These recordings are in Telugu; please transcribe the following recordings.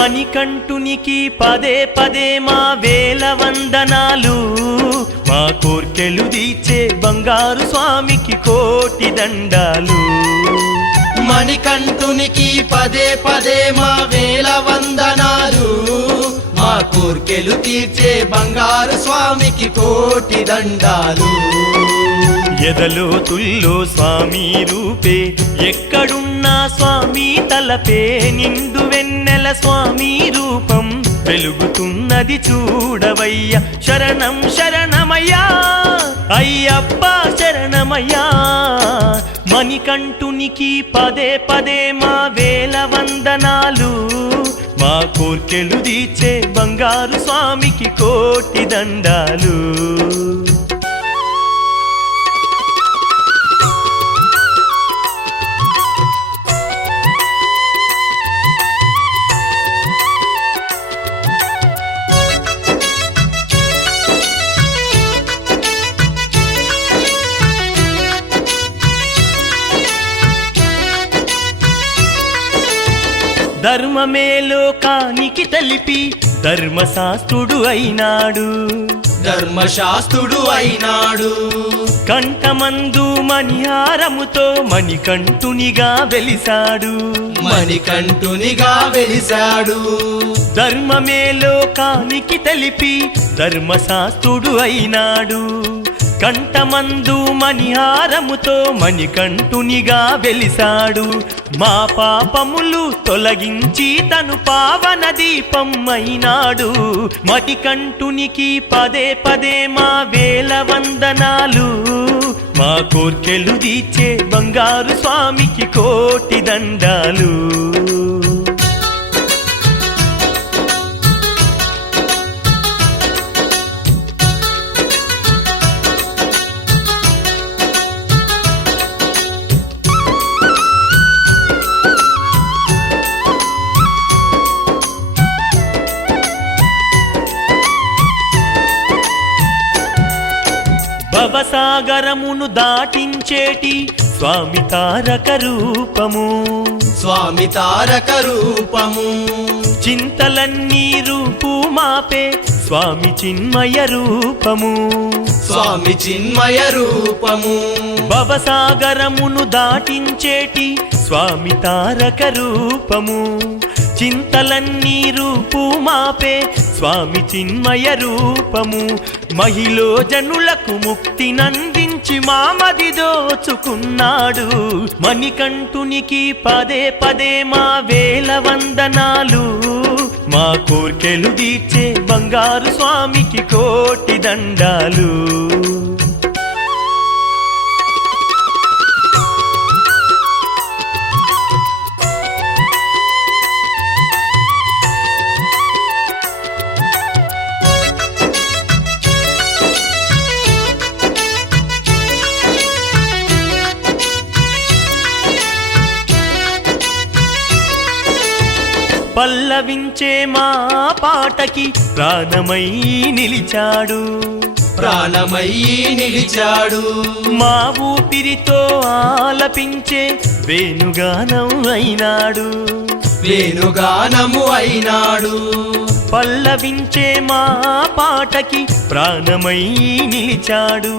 మణికంఠునికి పదే పదే మా వేల వందనాలు, మా కోర్కెలు తీర్చే బంగారు స్వామికి కోటి దండాలు. మణికంఠునికి పదే పదే మా వేల వందనాలు, మా కోర్కెలు తీర్చే బంగారు స్వామికి కోటి దండాలు. ఎదలో తుల్లో స్వామి రూపే, ఎక్కడున్నా స్వామి తలపే, నిండు వెన్నెల స్వామి రూపం వెలుగుతున్నది చూడవయ్యా. శరణం శరణమయ్యా అయ్యప్ప శరణమయ్యా. మణికంఠునికి పదే పదే మా వేల వందనాలు, మా కోర్కెలు తీర్చే బంగారు స్వామికి కోటి దండాలు. ధర్మమే లోకానికి తెలిపి ధర్మశాస్త్రుడు అయినాడు, ధర్మశాస్త్రుడు అయినాడు. కంఠమందు మణిహారముతో మణికంఠునిగా వెలిసాడు, మణికంఠునిగా వెలిసాడు. ధర్మమే లోకానికి తెలిపి ధర్మశాస్త్రుడు అయినాడు, కంఠమందు మణిహారముతో మణికంఠునిగా వెలిసాడు. మా పాపములు తొలగించి తను పావన దీపం అయినాడు. మణికంఠునికి పదే పదే మా వేల వందనాలు, మా కోర్కెలు తీర్చే బంగారు స్వామికి కోటి దండాలు. భవసాగరమును దాటించేటి స్వామి తారక రూపము, స్వామి తారక రూపము. చింతలన్నీ రూపు మాపే స్వామి చిన్మయ రూపము, స్వామి చిన్మయ రూపము. భవసాగరమును దాటించేటి స్వామి తారక రూపము, చింతలన్నీ రూపు మాపే స్వామి చిన్మయ రూపము. మహిళ జనులకు ముక్తినందించి మామది దోచుకున్నాడు. మణికంఠునికి పదే పదే మా వేల వందనాలు, మా కోర్కెలు తీర్చే బంగారు స్వామికి కోటి దండాలు. పల్లవించే మా పాటకి ప్రాణమై నిలిచాడు, ప్రాణమై నిలిచాడు. మా ఊపిరితో ఆలపించే వేణుగానం అయినాడు, వేణుగానము అయినాడు. పల్లవించే మా పాటకి ప్రాణమై నిలిచాడు,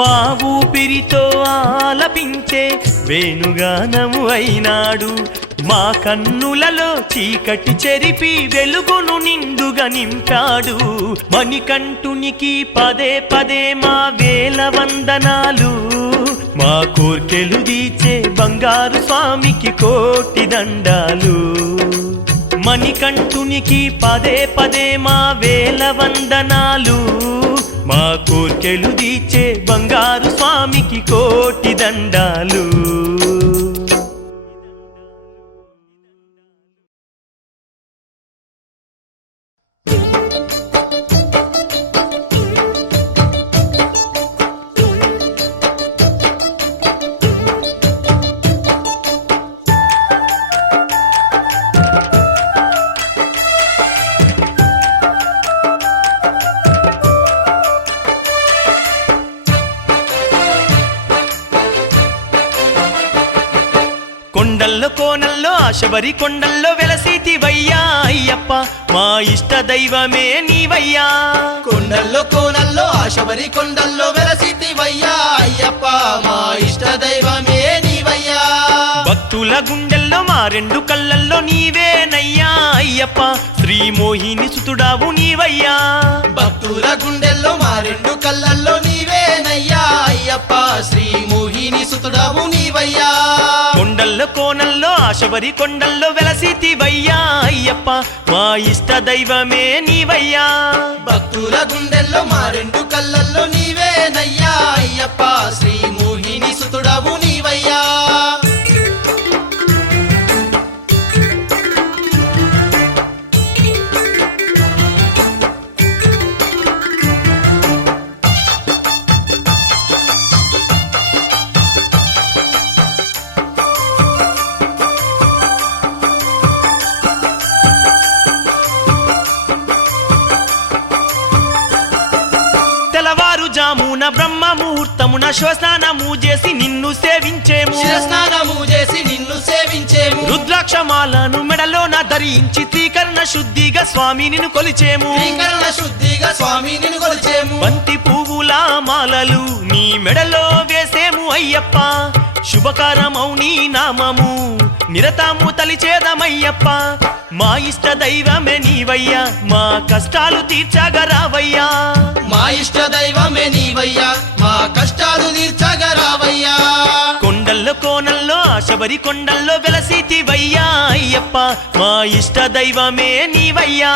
మా ఊపిరితో ఆలపించే వేణుగానము అయినాడు. మా కన్నులలో చీకటి చెరిపి వెలుగును నిండుగా నింపాడు. మణికంఠునికి పదే పదే మా వేల వందనాలు, మా కోర్కెలు తీర్చే బంగారు స్వామికి కోటి దండాలు. మణికంఠునికి పదే పదే మా వేల వందనాలు, మా కోర్కెలు తీర్చే బంగారు స్వామికి కోటి దండాలు. కొండల్లో కోనల్లో ఆశబరి కొండల్లో వెలసి వెలసితివయ్యా అయ్యప్ప మా ఇష్ట దైవమే నీవయ్యా కొండల్లో కోనల్లో ఆ శబరి కొండల్లో వెలసితివయ్యా అయ్యప్ప మా ఇష్ట దైవమే నీవయ్యా భక్తుల గుండెల్లో మా రెండు కళ్ళల్లో నీవేనయ్యా అయ్యప్ప శ్రీ మోహిని సుతుడావు నీవయ్యా భక్తుల గుండెల్లో మా రెండు కళ్ళల్లో నీవేనయ్యా అయ్యప్ప శ్రీ మోహిని సుతుడవు నీవయ్యా కొండల్లో కోనల్లో ఆ శబరి కొండల్లో వెలసితివయ్యా అయ్యప్ప మా ఇష్ట దైవమే నీవయ్యా భక్తుల గుండెల్లో మా రెండు కళ్ళల్లో నీవేనయ్యా అయ్యప్ప శ్రీ మోహిని సుతుడవు నీవయ్యా తెల్లవారుజామున బ్రహ్మ ముహూర్తమున శ్వస్నానము చేసి నిన్ను సేవించేము శిరస్నానము చేసి నిన్ను సేవించేము రుద్రాక్షమాలను మెడలోన ధరించి త్రీకరణ శుద్ధిగా స్వామి నిన్ను కొలిచేము శ్రీకరణ శుద్ధిగా స్వామి నిన్ను కొలిచేము బంతి పువ్వుల మాలలు నీ మెడలో వేసేము అయ్యప్ప శుభకరమౌ నీ నామము నిరతము తలిచేదమయ్యప్ప మా ఇష్ట దైవమే నీవయ్యా మా కష్టాలు తీర్చగరావయ్యా మా ఇష్ట దైవమే నీవయ్యా మా కష్టాలు తీర్చగరావయ్యా కొండల్లో కోనల్లో ఆ శబరి కొండల్లో వెలసితివయ్యా అయ్యప్ప మా ఇష్ట దైవమే నీవయ్యా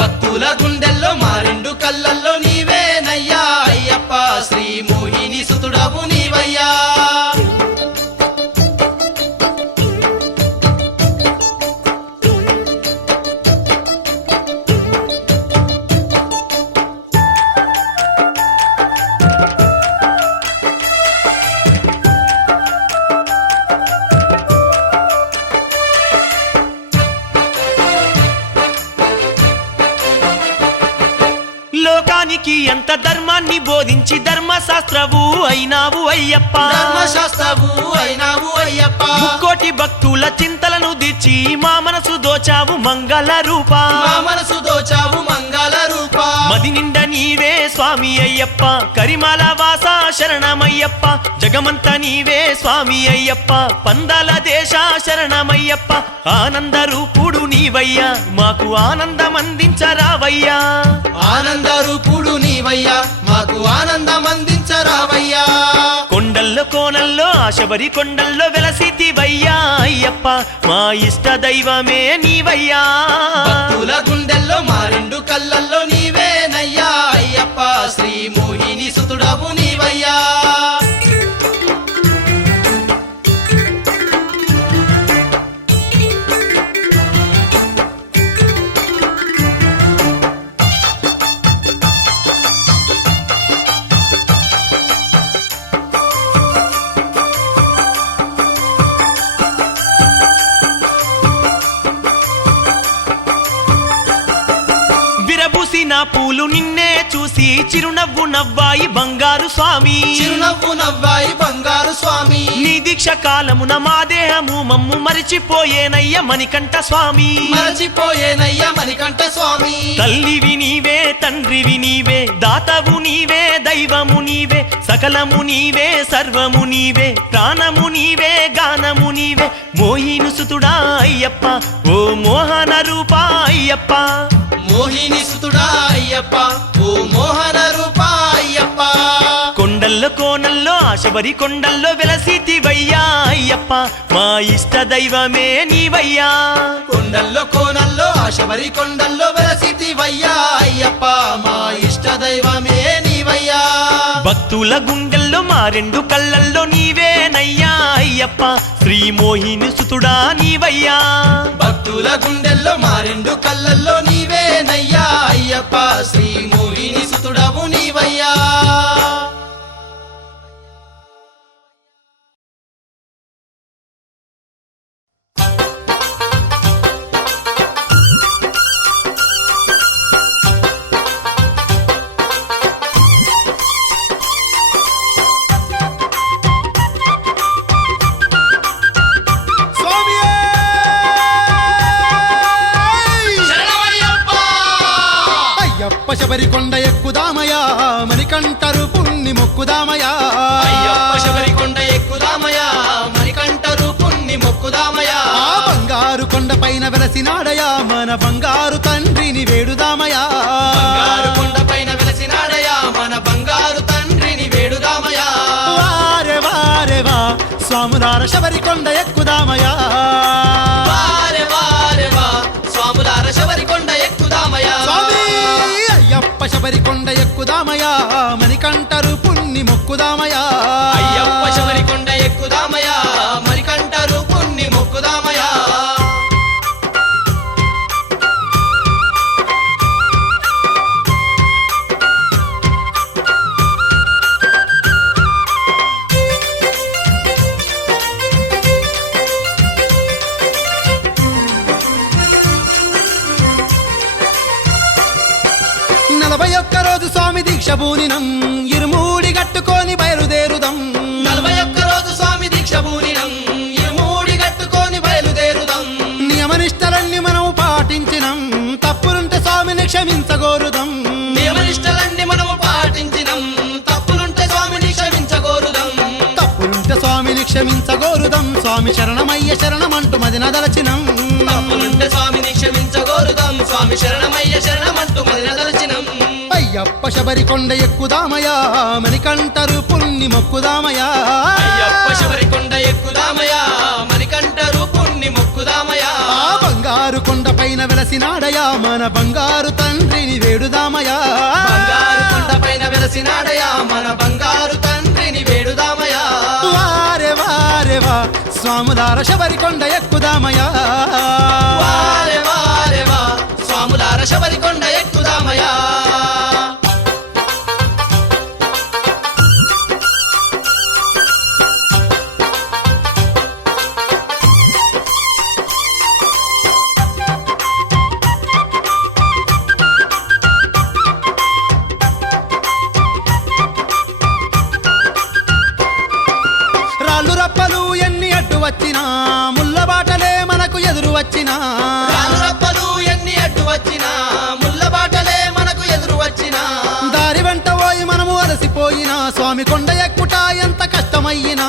భక్తుల గుండెల్లో మా రెండు కళ్ళల్లో నీవేనయ్యా అయ్యప్ప శ్రీ మోహిని సుతుడవు నీవయ్యా లోకానికి ఎంత ధర్మాన్ని బోధించి ధర్మశాస్త్రవు అయినావు అయ్యప్ప ధర్మశాస్త్రవు అయినావు అయ్యప్ప ముక్కోటి భక్తుల చింతలను దిచ్చి మా మనసు దోచావు మంగళ రూపా మా మనసు దోచావు మంగళ రూప మది నిండ నీవే స్వామి అయ్యప్ప కరిమాల వాస శరణమయ్యప్ప జగమంత నీవే స్వామి అయ్యప్ప పందాల దేశ శరణమయ్యప్ప ఆనంద రూపుడు నీవయ్యా మాకు ఆనందం అందించరావయ్యా ఆనంద రూపుడు నీవయ్యా మాకు ఆనందం అందించరావయ్యా కొండల్లో కోనల్లో ఆ శబరి కొండల్లో వెలసితివయ్యా అయ్యప్ప మా ఇష్ట దైవమే నీవయ్యా భక్తుల గుండెల్లో మా రెండు కళ్ళల్లో నీవేనయ్యా అయ్యప్ప శ్రీ మోహిని సుతుడవు నీవయ్యా విరబూసిన పూలు నిన్నే చూసి చిరునవ్వు నవ్వాయి బంగారు స్వామి చిరునవ్వు నవ్వాయి బంగారు స్వామి నీ దీక్ష కాలమున మా దేహము మమ్ము మరిచిపోయేనయ్య మణికంఠ స్వామి మరచిపోయేనయ్యా మణికంఠ స్వామి తల్లివి నీవే తండ్రివి నీవే దాతవు నీవే దైవము నీవే సకలము నీవే సర్వము నీవే ప్రాణము నీవే గానము నీవే మోహిని సుతుడా అయ్యప్ప ఓ మోహన రూపా అయ్యప్ప మోహిని సుతుడా అయ్యప్ప ఓ మోహన రూప అయ్యప్ప కొండల్లో కోనల్లో ఆ శబరి కొండల్లో వెలసితివయ్యా అయ్యప్ప మా ఇష్ట దైవమే నీవయ్యా కొండల్లో కోనల్లో ఆ శబరి కొండల్లో వెలసితివయ్యా అయ్యప్ప మా ఇష్ట దైవమే నీవయ్యా భక్తుల గుండెల్లో మా రెండు కళ్ళల్లో నీవేనయ్యా అయ్యప్ప శ్రీ మోహిని సుతుడా నీవయ్యా భక్తుల గుండెల్లో మా రెండు కళ్ళల్లో నీవేనయ్యా అయ్యప్ప శ్రీ మోహిని సుతుడవు నీవయ్యా శబరికొండ ఎక్కుదామయా మణికంఠరు పుణ్ణి మొక్కుదామయా అయ్యప్ప శబరికొండ ఎక్కుదామయా మణికంఠరు పుణ్ణి మొక్కుదామయా ఆ బంగారు కొండ పైన వెలసినాడయా మన బంగారు తండ్రిని వేడుదామయా బంగారు కొండ పైన వెలసినాడయా మన బంగారు తండ్రిని వేడుదామయా వారే వారే వా స్వాములార శబరికొండ ఎక్కుదామయా వారే వారే వా స్వాములార శబరికొండ ఎక్కుదామయా స్వామి అయ్యప్ప శబరికొండ ఎక్కుదామయా మణికంఠరు పుణ్ణి మొక్కుదామయా అయ్యప్ప శబరికొండ ఎక్కుదామయా మణికంఠరు పుణ్ణి మొక్కుదామయా నలభై ఒక్క రోజు స్వామి దీక్ష పూనినం ఇరుమూడి గట్టుకొని బయలుదేరుదం 41 రోజు స్వామి దీక్ష పూనినం ఇరుమూడి కట్టుకొని బయలుదేరుదాం నియమనిష్టలన్నీ మనం పాటించినం తప్పులుంటే స్వామిని క్షమించగోరుదం నియమనిష్టలన్నీ మనము పాటించినం తప్పులుంటే స్వామిని క్షమించగోరుదాం తప్పులుంటే స్వామిని క్షమించగోరుదం స్వామి శరణమయ్య శరణమంటూ మదిన దలచినం తప్పులుంటే స్వామిని క్షమించగోరుదాం స్వామి శరణమయ్య శరణమంటూ మదినదలచినం అయ్యప్ప శబరికొండ ఎక్కుదామయా మణికంఠరు పుణ్ణి మొక్కుదామయా అయ్యప్ప శబరికొండ ఎక్కుదామయా మణికంఠరు పుణ్ణి మొక్కుదామయా ఆ బంగారు కొండ పైన వెలసినాడయా మన బంగారు తండ్రిని వేడుదామయా బంగారు కొండ పైన వెలసినాడయా మన బంగారు తండ్రిని వేడుదామయా వారే వారే వా స్వాములార శబరికొండ ఎక్కుదామయా వారే వారే వా స్వాములార శబరికొండ ఎక్కుదామయా రాళ్ళు రప్పలు ఎన్ని అడ్డు వచ్చినా ముళ్ళ బాటలే మనకు ఎదురు వచ్చినా రాళ్ళరప్పలు ఎన్ని అడ్డు వచ్చినా ముళ్ళ బాటలే మనకు ఎదురు వచ్చినా దారి వెంట పోయి మనము అలసిపోయినా స్వామి కొండ ఎక్కుట ఎంత కష్టమయ్యినా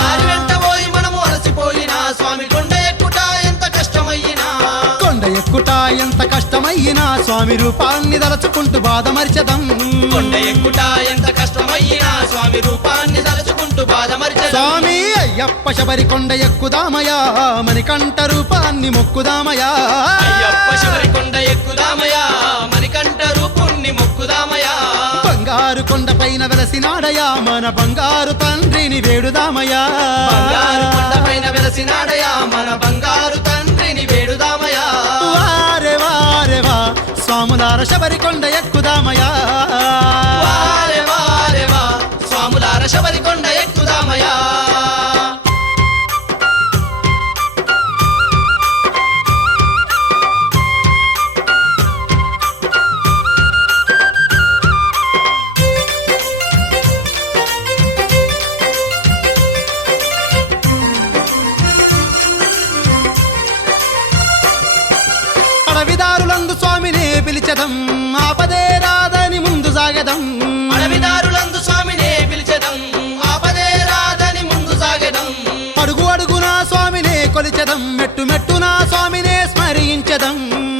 దారి వెంట పోయి మనము అలసిపోయినా స్వామి కొండ ఎక్కుట ఎంత కష్టమయ్యినా కొండ ఎక్కుట ఎంత కష్టమయ్యినా స్వామి రూపాన్ని దలచుకుంటూ బాధ మరిచదం కొండ ఎక్కుట ఎంత కష్టమయ్యినా స్వామి రూపాన్ని తలుచుకుంటూ బాధమరిచే స్వామి అయ్యప్ప శబరికొండ ఎక్కుదామయా మణికంఠ రూపాన్ని మొక్కుదామయా అయ్యప్ప శబరికొండ ఎక్కుదామయా మణికంఠరు పుణ్ణి మొక్కుదామయా బంగారు కొండ పైన వెలసినాడయా మన బంగారు తండ్రిని వేడుదామయా బంగారు కొండ పైన వెలసినాడయా మన బంగారు తండ్రిని వేడుదామయా వారే వారే వా స్వాములార శబరికొండ ఎక్కుదామయా వారే వారే వా స్వాములార శబరికొండ ఎక్కుదామయా అడవిదారులందు స్వామినే పిలిచదం ఆపదే రాదని ముందు సాగదం అడవిదారులందు స్వామినే పిలిచెదం ఆపదే రాదని ముందు సాగెదం అడుగు అడుగునా స్వామినే కొలిచెదం మెట్టు మెట్టునా స్వామినే స్మరించదం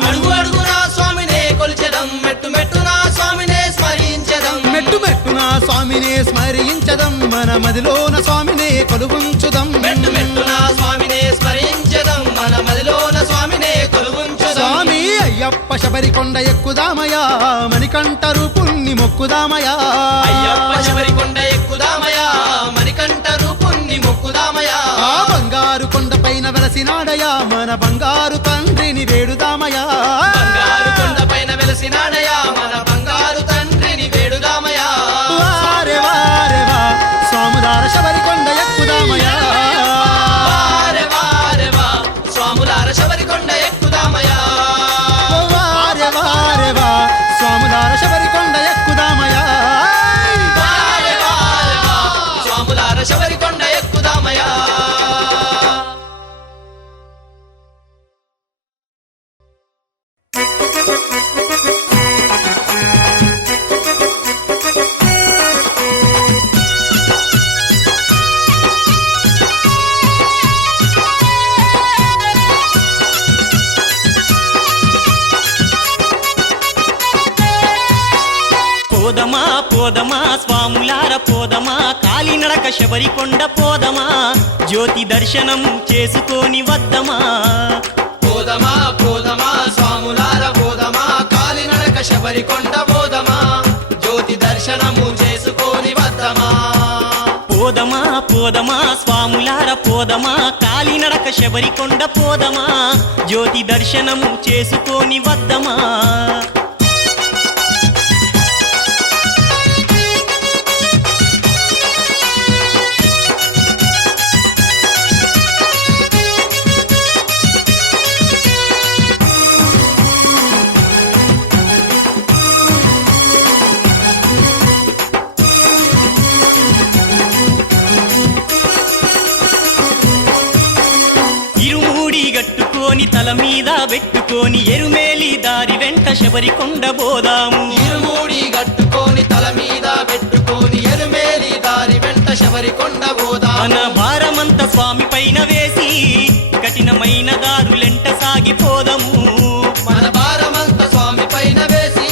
అడుగు అడుగునా స్వామినే కొలిచెదం మెట్టు మెట్టునా స్వామినే స్మరించెదం మెట్టు మెట్టునా స్వామినే స్మరించదం మన మదిలోన స్వామినే కొలువుంచుదం మెట్టు మెట్టునా స్వామినే స్మరించెదం మన మదిలోన స్వామినే కొలువుంచుదం స్వామి అయ్యప్ప శబరికొండ ఎక్కుదామయా మణికంఠరు పుణ్ణి మొక్కుదామయా అయ్యప్ప శబరికొండ ఎక్కుదామయా మణికంఠరు పుణ్ణి మొక్కుదామయా ఆ బంగారు కొండ పైన వెలసినాడయా మన బంగారు తండ్రిని వేడుదామయా బంగారు కొండ పైన వెలసినాడయా మన బంగారు తండ్రిని వేడుదామయా వారే వారే వా స్వాములార శబరికొండ ఎక్కుదామయా వారే వారే వా స్వాములార శబరికొండ ఎక్కుదామయా వారే వారే వా స్వాములార శబరికొండ ఎక్కుదామయా వారే వారే వా స్వాములార శబరికొండ ఎక్కుదామయా పోదమా స్వాములార పోదమా కాలినడక శబరికొండ పోదమా జ్యోతి దర్శనము చేసుకొని వద్దమా పోదమా పోదమా స్వాములార పోదమా కాలినడక శబరికొండ పోదమా జ్యోతి దర్శనము చేసుకొని వద్దమా పోదమా పోదమా స్వాములార పోదమా కాలినడక శబరికొండ పోదమా జ్యోతి దర్శనము చేసుకొని వద్దమా గట్టుకొని తల మీద పెట్టుకొని ఎరుమేలి దారి వెంట శబరికొండ పోదాము ఇరుమూడి గట్టుకొని తల మీద పెట్టుకొని ఎరుమేలి దారి వెంట శబరికొండ పోదాము మన భారమంత స్వామి పైన వేసి కఠినమైన దారులెంట సాగిపోదము మన భారమంత స్వామి పైన వేసి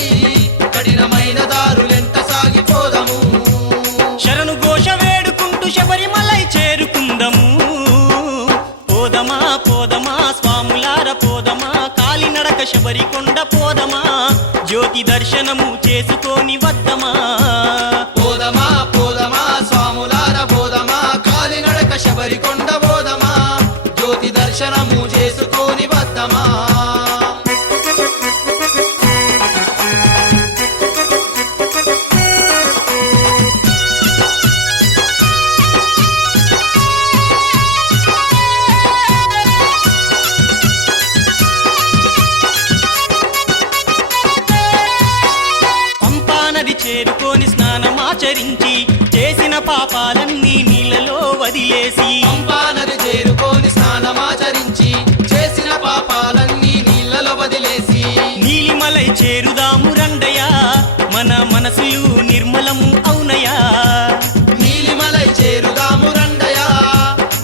కఠినమైన దారులెంట సాగిపోదము శరణు ఘోష వేడుకుంటూ శబరిమలై చేరుకుందము పోదమా పోదమా స్వాములార పోదమా కాలినడక శబరికొండ పోదమా జ్యోతి దర్శనము చేసుకొని వద్దమా పోదమా పోదమా స్వాములార పోదమా కాలినడక శబరికొండ పోదమా జ్యోతి దర్శనము చేసుకొని వద్దమా చేరుకొని స్నానమాచరించి చేసిన పాపాలన్నీ నీళ్ళలో వదిలేసి పంపానది చేరుకొని స్నానమాచరించి చేసిన పాపాలన్నీ నీళ్ళలో వదిలేసి నీలిమలై చేరుదాము రండయా మన మనసులు నిర్మలము అవునయా నీలిమలై చేరుదాము రండయా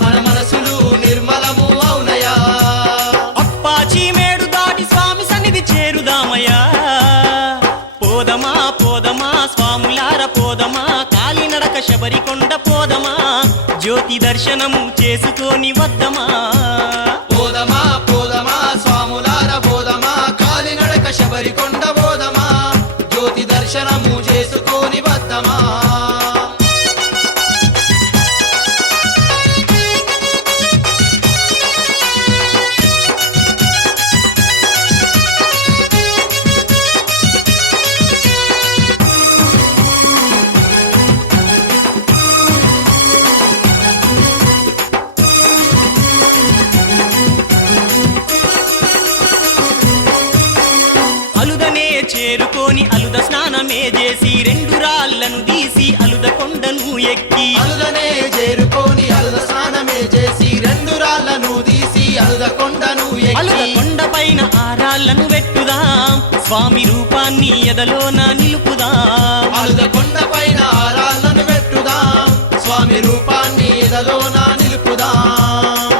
మన మనసులు నిర్మలము అవునయా అప్పాచి మేడు దాటి స్వామి సన్నిధి చేరుదామయ్యా పోదమా పోదమా స్వాములార పోదమా కాలినడక శబరికొండ పోదమా జ్యోతి దర్శనము చేసుకొని వద్దమా పోదమా పోదమా స్వాములార పోదమా కాలినడక శబరికొండ పోదమా జ్యోతి దర్శనము చేసుకొని వద్దమా చేరుకొని అలుద స్నానమే చేసి రెండు రాళ్లను తీసి అలుద కొండను ఎక్కి అలుదనే చేరుకొని అలుద స్నానమే చేసి రెండు రాళ్లను తీసి అలుద కొండను అలుద ఎక్కి కొండ పైన ఆ రాళ్లను పెట్టుదాం స్వామి రూపాన్ని ఎదలోన నిలుపుదాం అలుద కొండ పైన ఆ రాళ్లను పెట్టుదాం స్వామి రూపాన్ని ఎదలోన నిలుపుదాం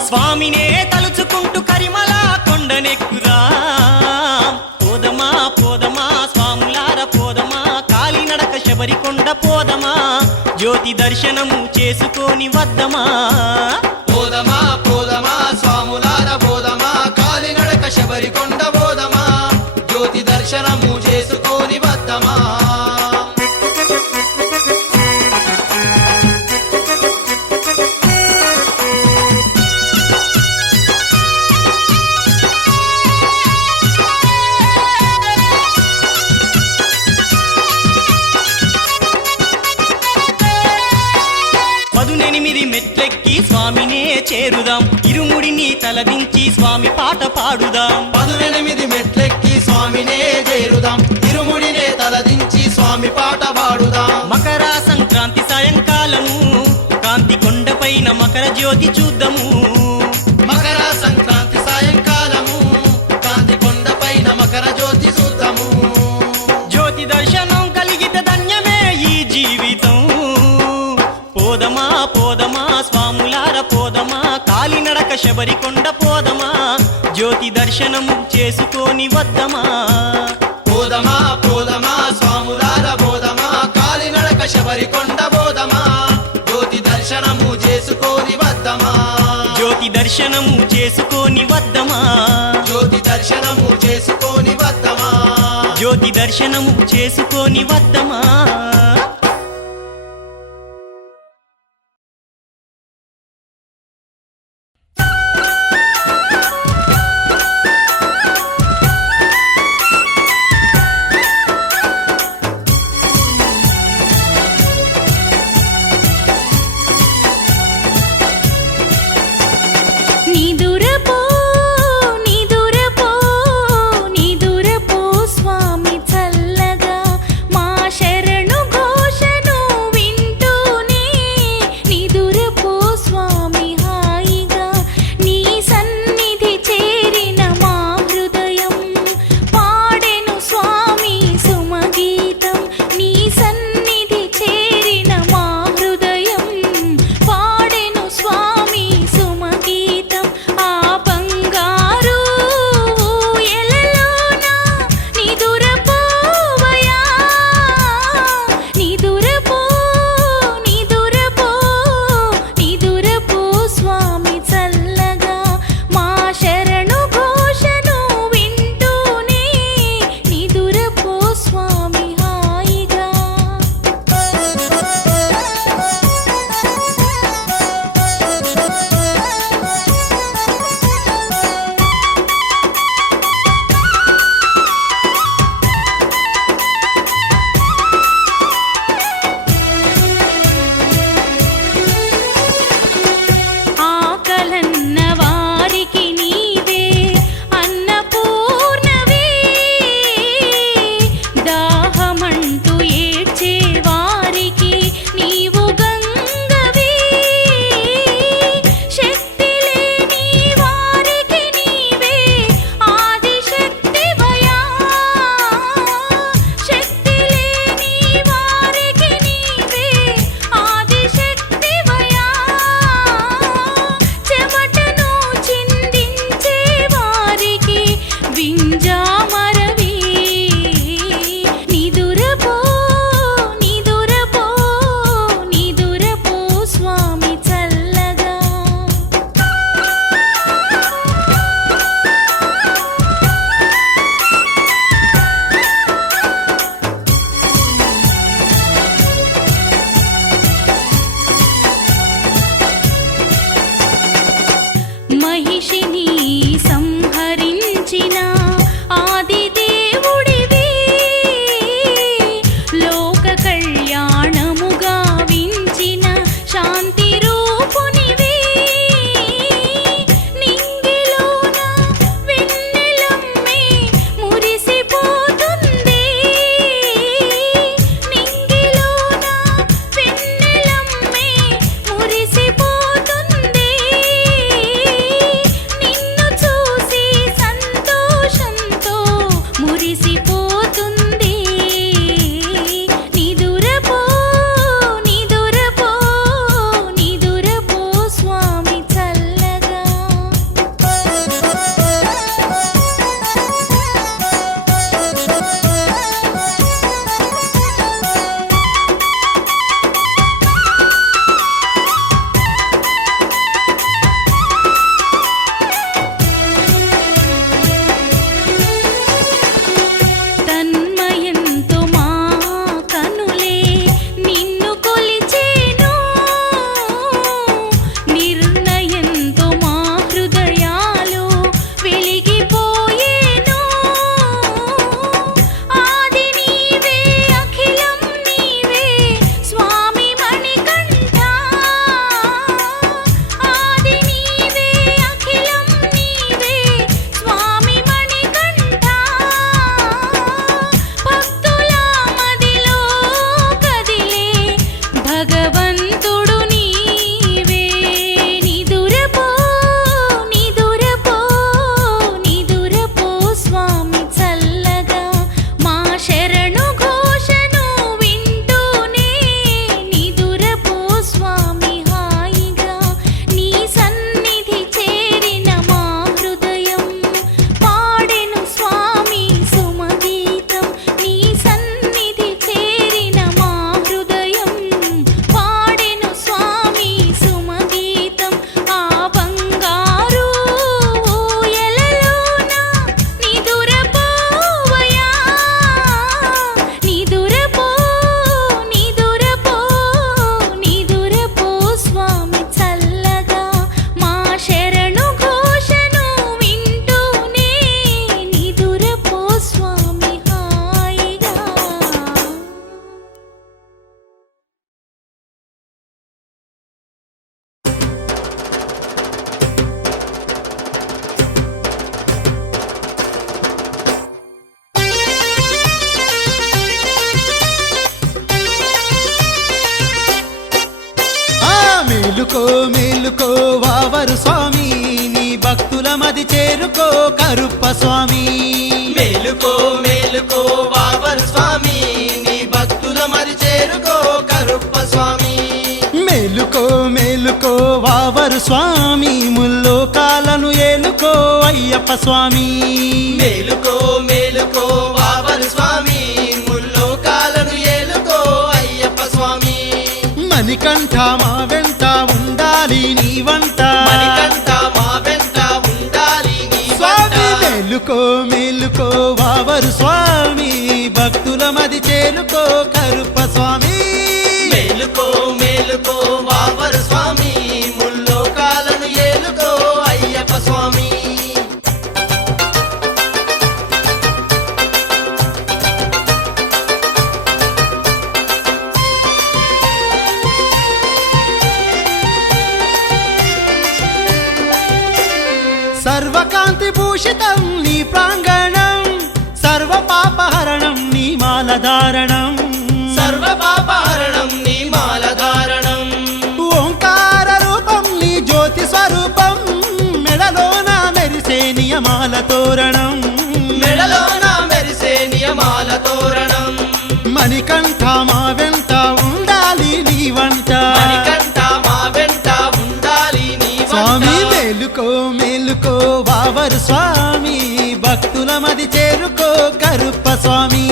స్వామినే తలుచుకుంటూ కరిమల కొండనెక్కుదాం పోదమా పోదమా స్వాములార పోదమా కాలినడక శబరికొండ పోదమా జ్యోతి దర్శనము చేసుకొని వద్దమా పోదమా పోదమా స్వాములార పోదమా కాలినడక శబరికొండ పోదమా జ్యోతి దర్శనము చేసుకొని వద్దమా పదునెనిమిది మెట్లెక్కి స్వామినే చేరుదాం ఇరుముడిని తలదించి స్వామి పాట పాడుదాం 18 మెట్లెక్కి స్వామినే చేరుదాం ఇరుముడినే తలదించి స్వామి పాట పాడుదాం మకర సంక్రాంతి సాయంకాలము కాంతి కొండపైన మకర జ్యోతి చూద్దాము మకర సంక్రాంతి సాయంకాలము కాంతి కొండపైన మకర జ్యోతి చూద్దాము జ్యోతి దర్శనం కలిగితే ధన్యమే ఈ జీవితం పోదమా పోదమా స్వాములార పోదమా కాలినడక శబరికొండ పోదమా జ్యోతి దర్శనము చేసుకొని వద్దమా పోదమా పోదమా స్వాములార పోదమా కాలినడక శబరి కొండ బోధమా జ్యోతి దర్శనము చేసుకొని వద్దమా జ్యోతి దర్శనము చేసుకొని వద్దమా జ్యోతి దర్శనము చేసుకొని వద్దమా జ్యోతి దర్శనము చేసుకొని వద్దమా నిదురపో నిదురపో నిదురపో స్వామి చల్లగా మా శరణు ఘోష మేలుకో మేలుకో వావరు స్వామి నీ భక్తుల మది చేరుకో కరుప్ప స్వామి మేలుకో మేలుకో వావరు స్వామి నీ భక్తుల మరి చేరుకో కరుప్ప స్వామి మేలుకో మేలుకో వావరు స్వామి ముల్లోకాలను ఏలుకో అయ్యప్ప స్వామి మేలుకో మేలుకో వావరు స్వామి ముల్లోకాలను ఏలుకో అయ్యప్ప స్వామి మణికంఠ మా వెంట ఉండాలి నీ వంట మణికంఠ మా వెంట ఉండాలి నీ స్వామి వెంట. మేలుకో మేలుకో వావరు స్వామి భక్తుల మది చేరుకో కరుప్ప స్వామి మేలుకో మేలుకో వావరు స్వామి ముల్లోకాలను ఏలుకో అయ్యప్ప స్వామి సర్వకాంతి భూషితం నీ ప్రాంగణం సర్వ పాపహరణం నీ మాలధారణం సర్వ పాపహరణం నీ మాలధారణం ఓంకార రూపం నీ జ్యోతి స్వరూపం మెడలోన మెరిసే నియమాల తోరణం మెడలోన మెరిసే నియమాల తోరణం మణికంఠ మా వెంట ఉండాలి నీ వంట మణికంఠ మా వెంట ఉండాలి నీ స్వామి వంట. మేలుకో మేలుకో వావరు స్వామి భక్తుల మది చేరుకో కరుప్ప స్వామి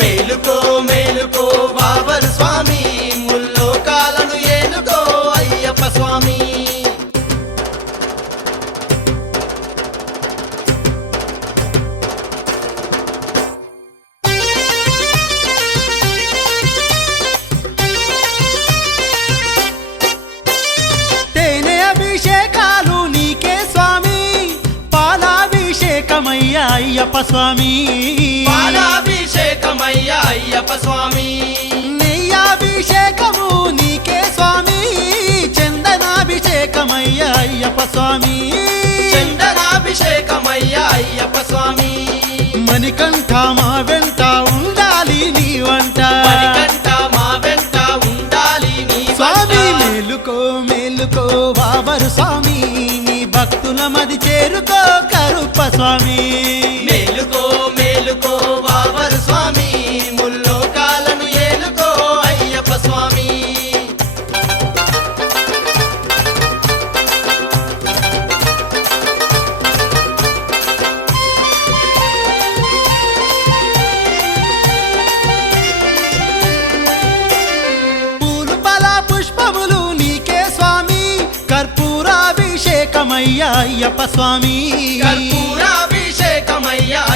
మేలుకో మేలుకో వావరు స్వామి ముల్లోకాలను ఏలుకో అయ్యప్ప స్వామి తేనె అభిషేకాలు నీకే స్వామి పాలాభిషేకమయ్యా అయ్యప్ప స్వామి పాలాభిషేకమయ్యా అయ్యప్ప స్వామి నెయ్యాభిషేకము నీకే స్వామి చందనాభిషేకమయ్యా అయ్యప్ప స్వామి చందనాభిషేకమయ్యా అయ్యప్ప స్వామి మణికంఠ మా వెంట ఉండాలి నీ వంట మణికంఠ మా వెంట ఉండాలి నీ స్వామి వంట. మేలుకో మేలుకో వావరు స్వామి నీ భక్తుల మది చేరుకో కరుప్ప స్వామి మేలుకో మేలుకో వావరు స్వామి ముల్లోకాలను ఏలుకో అయ్యప్ప స్వామి పూలు ఫల పుష్పములు నీకే స్వామి కర్పూరాభిషేకమయ్యా అయ్యప్ప స్వామి కర్పూరాభిషేకమయ్యా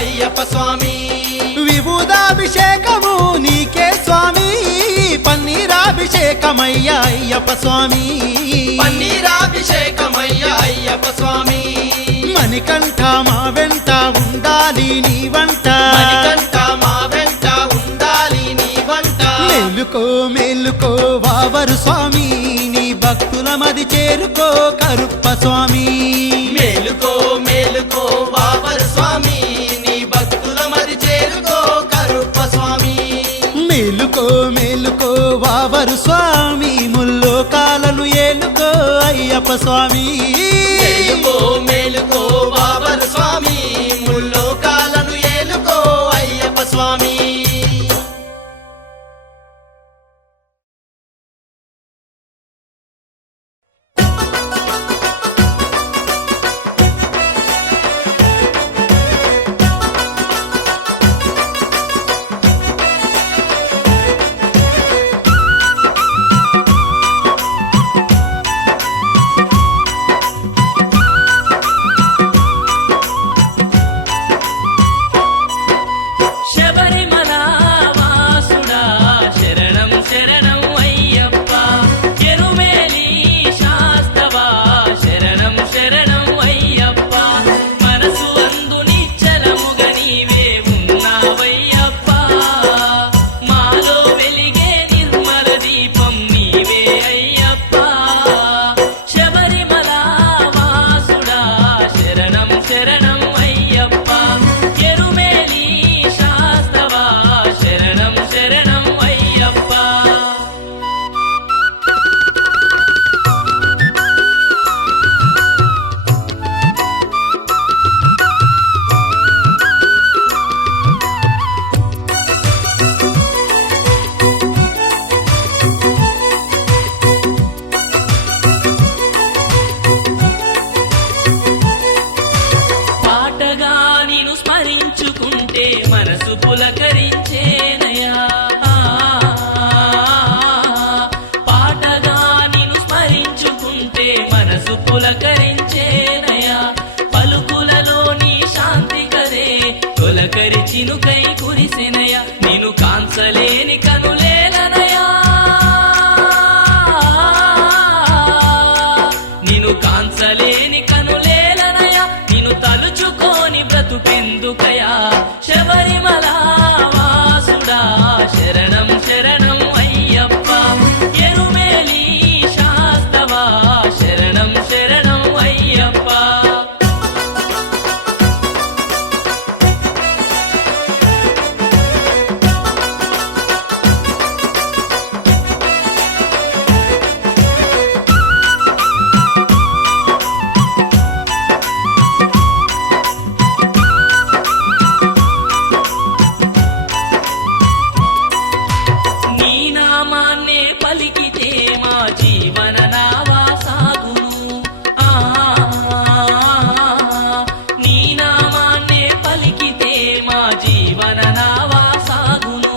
అయ్యప్ప స్వామి విభూదాభిషేకము నీకే స్వామి పన్నీరాభిషేకమయ్యా అయ్యప్ప స్వామి పన్నీరాభిషేకమయ్యా అయ్యప్ప స్వామి మణికంఠ మా వెంట ఉండాలి నీ వంట మణికంఠ మా వెంట ఉండాలి నీ వంట మేలుకో మేలుకో వావరు స్వామి నీ భక్తుల మది చేరుకో కరుప్ప స్వామి మేలుకో మేలుకో వావరు స్వామి నీ భక్తుల మరి చేరుకో కరుప్ప స్వామి మేలుకో మేలుకో వావరు స్వామి ముల్లోకాలను ఏలుకో అయ్యప్ప స్వామి మేలుకో మేలుకో వావరు స్వామి ముల్లోకాలను ఏలుకో అయ్యప్ప స్వామి మనసు పులకరించేనయా పలుకులలోని శాంతి కదే తొలకరి చినుకై కురిసినయా నిన్ను కాంచలేని కనులేనయా నిన్ను కాంచలేని కనులేనయా నిన్ను తలుచుకోని బ్రతుకెందుకయా శబరిమల వాసుడా శరణం శరణం అయ్యప్ప ఎరుమేలి శాస్తవా శరణం శరణం అయ్యప్ప నీ నామాన్నే పలికితే మా జీవన నావా సాగును నీ నామాన్నే పలికితే మా జీవన నావా సాగును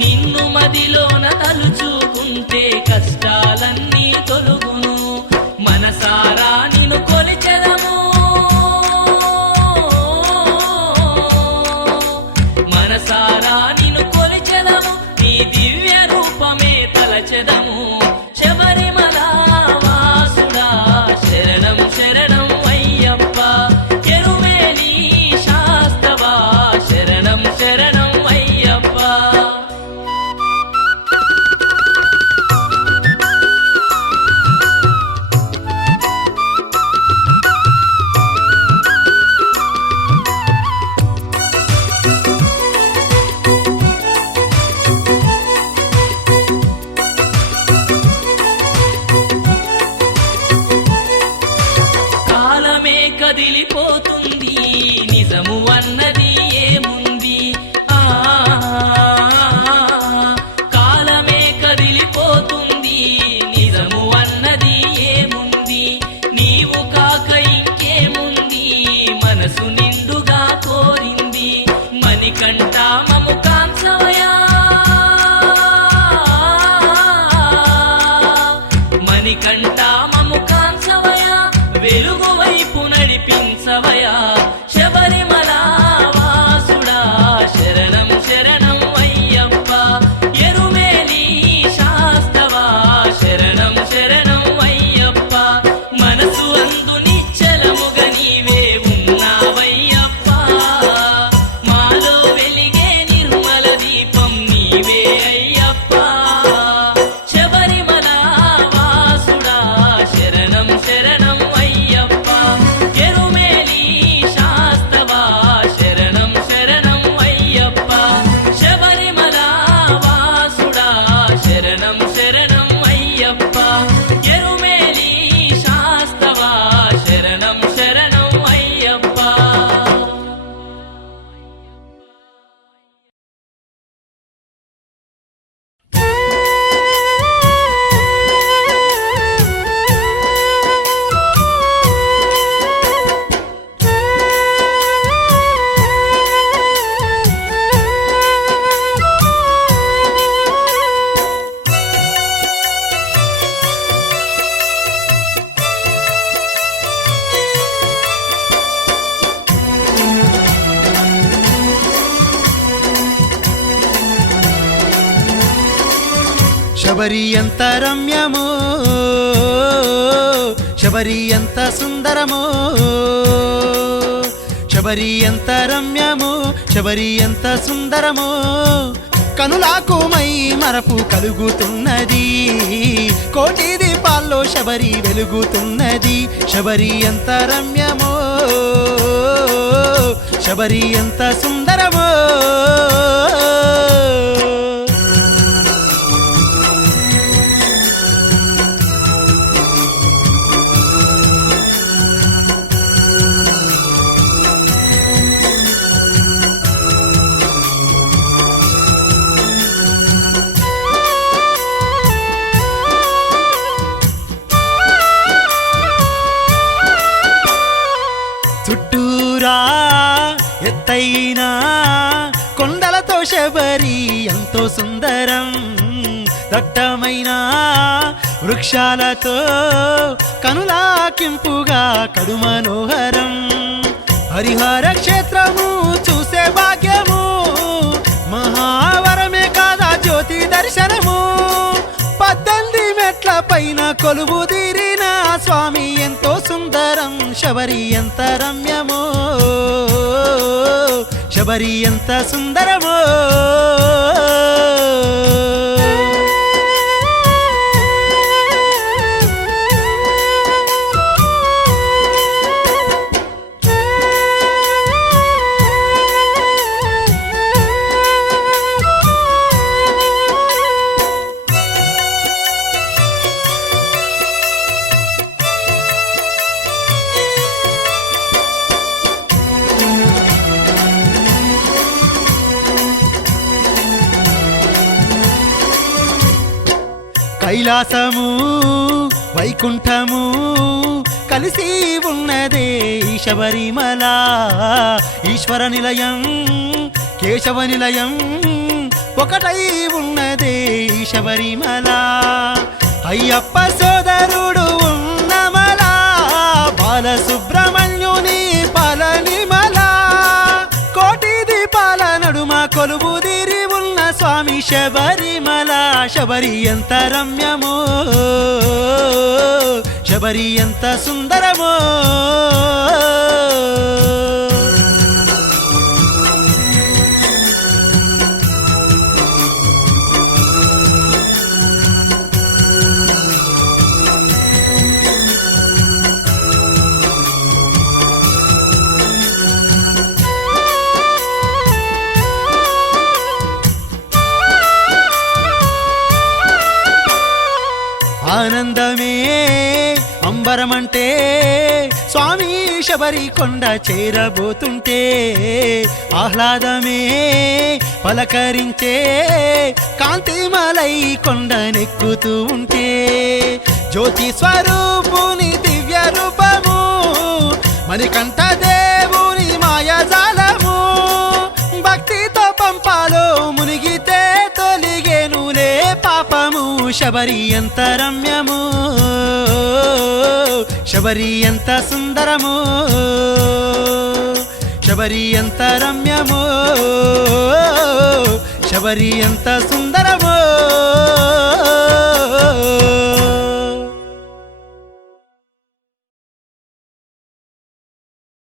నిన్ను మదిలోన తలుచుకుంటే కష్టాలన్నీ తొలుగును మనసారా నిన్ను కొలిచెదము మనసారా నిన్ను కొలిచెదము నీ దివ్య రూపమే తలచెదము శబరిమల వాసుడా శరణం శరణం అయ్యప్ప ఎరుమేలి శాస్తవా శరణం శరణం అయ్యప్ప కాలమే కదిలిపోతుంది నిజము అన్నది ఏముంది కాలమే కదిలిపోతుంది నిజము అన్నది ఏముంది నీవు కాక ఇంకేముంది మనసు నిండుగా కోరింది మణికంఠ మము కాంచవయా మణికంఠ మము కాంచవయా వెలుగు వైపు నడిపించవయా శబరిమల వాసుడా శరణం శరణం అయ్యప్ప ఎరుమేలి శాస్తవా శరణం శరణం అయ్యప్ప మనసు అందు నిశ్చలముగ నీవే ఉన్నావయ్యప్ప మాలో వెలిగే నిర్మల దీపం నీవే అయ్యప్ప శబరిమల వాసుడా శరణం శరణం అయ్యప్ప ఎరుమేలి శాస్తవా శరణం శరణం అయ్యప్ప శబరిమల వాసుడా శరణం శరణం అయ్యప్ప ఎరుమేలి శాస్తవా శరణం శరణం అయ్యప్ప శబరి ఎంత రమ్యమో శబరి ఎంత సుందరమో శబరి ఎంత రమ్యమో శబరి ఎంత సుందరమో కనులాకు మై మరపు కలుగుతున్నది కోటి దీపాల్లో శబరి వెలుగుతున్నది శబరి ఎంత రమ్యమో శబరి ఎంత సుందరమో చుట్టూరా ఎత్తైనా కొండలతో శబరి ఎంతో సుందరం దట్టమైన వృక్షాలతో కను ఆలకింపుగా కడు మనోహరం. హరిహర క్షేత్రము చూసే భాగ్యము, మహావరమే కాదా జ్యోతి దర్శనము. 18 మెట్ల పైన కొలువు తీరిన స్వామి ఎంతో సుందరం. శబరి ఎంత రమ్యమో, శబరి ఎంత సుందరమో. కైలాసము వైకుంఠము కలిసి ఉన్నదే ఈ శబరిమల. ఈశ్వర నిలయం కేశవ నిలయం ఒకటై ఉన్నదే ఈ శబరిమల. అయ్యప్ప సోదరుడు ఉన్నమల, బాలసుబ్రహ్మణ్యుని పాలనిమల. కోటి దీపాల నడుమ కొలువుదీరి ఉన్న స్వామి శబరిమల. శబరి ఎంత రమ్యమో, శబరి ఎంత సుందరమో. ఆనందమే అంబరమంటే స్వామి శబరి కొండ చేరబోతుంటే. ఆహ్లాదమే పలకరించే కాంతిమలై కొండనెక్కుతూ ఉంటే. జ్యోతి స్వరూపుని దివ్య రూపము, మణికంఠ దేవుని మాయాజాలము. భక్తితో పంపాలో మునిగితే తొలిగేనులే పాపము. శబరి ఎంత రమ్యము, శబరి ఎంత సుందరము. శబరి ఎంత రమ్యము, శబరి ఎంత సుందరము.